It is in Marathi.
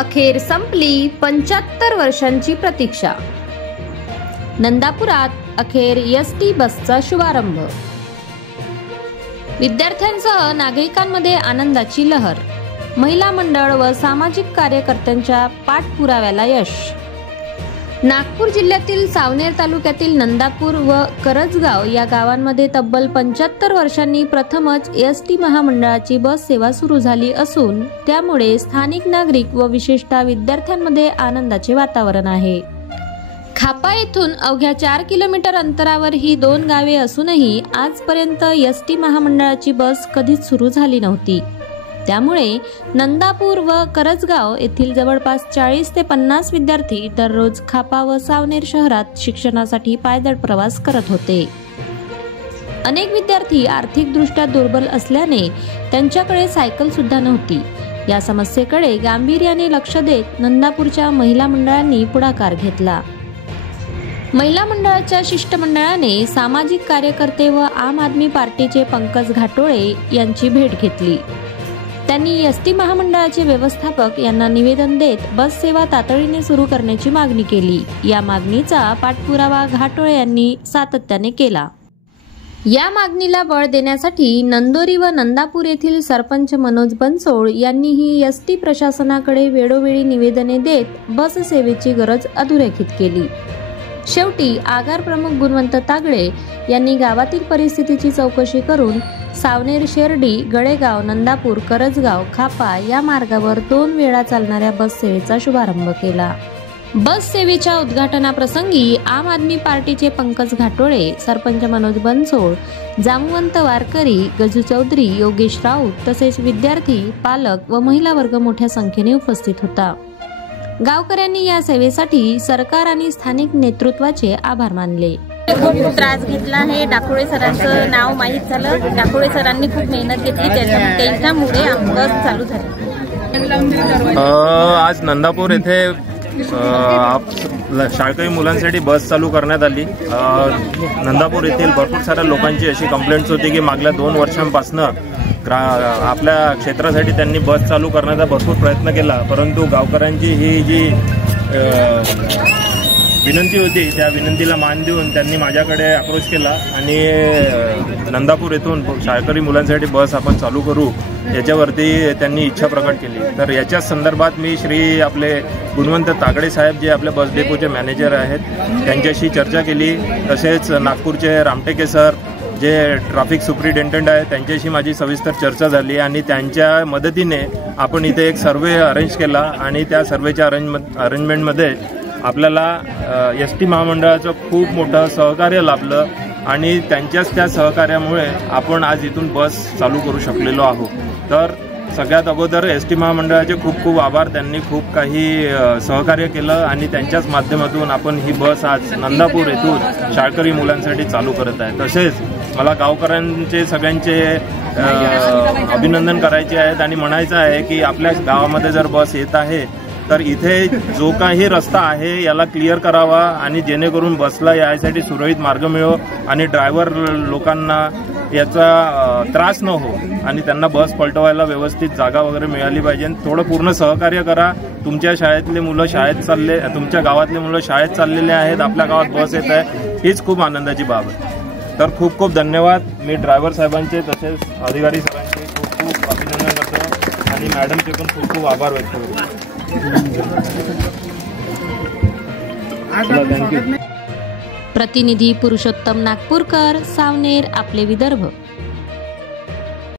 अखेर संपली 75 वर्षांची प्रतीक्षा। नंदापुरात अखेर एसटी बसचा शुभारंभ। विद्यार्थ्यांसह नागरिकांमध्ये आनंदाची लहर। महिला मंडळ व सामाजिक कार्यकर्त्यांच्या पाठपुराव्याला यश। नागपूर जिल्ह्यातील सावनेर तालुक्यातील नंदापूर व करजगाव या गावांमध्ये तब्बल 75 वर्षांनी प्रथमच एसटी महामंडळाची बस सेवा सुरू झाली असून त्यामुळे स्थानिक नागरिक व विशेषतः विद्यार्थ्यांमध्ये आनंदाचे वातावरण आहे। खापा येथून अवघ्या 4 किलोमीटर अंतरावर ही 2 गावे असूनही आजपर्यंत एसटी महामंडळाची बस कधीच सुरू झाली नव्हती। त्यामुळे नंदापूर व करजगाव येथील जवळपास 40 ते 50 विद्यार्थी दररोज खापा व सावनेर शहरात शिक्षणासाठी पायदळ प्रवास करत होते। अनेक विद्यार्थी आर्थिकदृष्ट्या दुर्बल असल्याने त्यांच्याकडे सायकल सुद्धा नव्हती। या समस्येकडे गांभीर्याने लक्ष देत नंदापूरच्या महिला मंडळांनी पुढाकार घेतला। महिला मंडळाच्या शिष्टमंडळाने सामाजिक कार्यकर्ते व आम आदमी पार्टीचे पंकज घाटोळे यांची भेट घेतली। त्यांनी एसटी महामंडळाचे व्यवस्थापक यांना निवेदन देत बस सेवा तातडीने सुरू करण्याची मागणी केली। या मागणीचा पाठपुरावा घाटोळे यांनी सातत्याने केला। या मागणीला बळ देण्यासाठी नंदोरी व नंदापूर येथील सरपंच मनोज बनसोड यांनीही एसटी प्रशासनाकडे वेळोवेळी निवेदने देत बस सेवेची गरज अधोरेखित केली। शेवटी आगार प्रमुख गुणवंत तागडे यांनी गावातील परिस्थितीची चौकशी करून सावनेर शेर्डी गडेगाव नंदापूर करजगाव खापा या मार्गावर 2 वेळा चालणाऱ्या बस सेवेचा शुभारंभ केला। बस सेवेच्या उद्घाटनाप्रसंगी आम आदमी पार्टीचे पंकज घाटोळे, सरपंच मनोज बनसोड, जामवंत वारकरी, गजू चौधरी, योगेश राऊत तसेच विद्यार्थी, पालक व महिला वर्ग मोठ्या संख्येने उपस्थित होता। गावकऱ्यांनी या सेवेसाठी सरकार आणि स्थानिक नेतृत्वाचे आभार मानले। खूप त्रास घेतला आहे। डाकोळे सरांचं नाव माहीत झालं। डाकोळे सरांनी खूप मेहनत घेतली, त्यांच्यामुळे बस चालू झाली। आज नंदापूर येथे शाळकरी मुलांसाठी बस चालू करण्यात आली। नंदापूर येथील भरपूर साऱ्या लोकांची अशी कंप्लेंट्स होती की मागल्या 2 वर्षांपासून आपल्या क्षेत्रासाठी त्यांनी बस चालू करण्याचा भरपूर प्रयत्न केला, परंतु गावकऱ्यांची ही जी विनंती होती त्या विनंतीला मान देऊन त्यांनी माझ्याकडे अप्रोच केला आणि नंदापूर येथून शाळकरी मुलांसाठी बस आपण चालू करू याच्यावरती त्यांनी इच्छा प्रकट केली। तर याच्याच संदर्भात मी श्री आपले गुणवंत तागडे साहेब जे आपल्या बस डेपोचे मॅनेजर आहेत त्यांच्याशी चर्चा केली। तसेच नागपूरचे रामटेके सर जे ट्रॅफिक सुप्रिटेंडंट आहे त्यांच्याशी माझी सविस्तर चर्चा झाली आणि त्यांच्या मदतीने आपण इथे एक सर्वे अरेंज केला आणि त्या सर्वेच्या अरेंजमेंटमध्ये आपल्याला एसटी महामंडळाचं खूप मोठं सहकार्य लाभलं आणि त्यांच्याच त्या सहकार्यामुळे आपण आज इथून बस चालू करू शकलेलो आहोत। तर सगळ्यात अगोदर एसटी महामंडळाचे खूप खूप आभार। त्यांनी खूप काही सहकार्य केलं आणि त्यांच्याच माध्यमातून आपण ही बस आज नंदापूर येथून शाळकरी मुलांसाठी चालू करत आहे। तसेच मला गावकऱ्यांचे सगळ्यांचे अभिनंदन करायचे आहेत आणि म्हणायचं आहे की आपल्या गावामध्ये जर बस येत आहे तर इथे जो काही रस्ता आहे याला क्लिअर करावा आणि जेणेकरून बसला यायसाठी सुरळीत मार्ग मिळो आणि ड्रायव्हर लोकांना याचा त्रास न हो आणि त्यांना बस पलटवायला व्यवस्थित जागा वगैरे मिळाली पाहिजे। थोडं पूर्ण सहकार्य करा। तुमच्या शाळेतले मुलं शाळेत चालले, तुमच्या गावातले मुलं शाळेत चाललेले आहेत, आपल्या गावात बस येत आहे, हीच खूप आनंदाची बाब आहे। तर खूप खूप धन्यवाद। मी ड्रायव्हर साहेबांचे तसेच अधिकारी सरांचे खूप खूप अभिनंदन करतो आणि मॅडमचे पण खूप खूप आभार व्यक्त करतो। प्रतिनिधी पुरुषोत्तम नागपूरकर, सावनेर, आपले विदर्भ।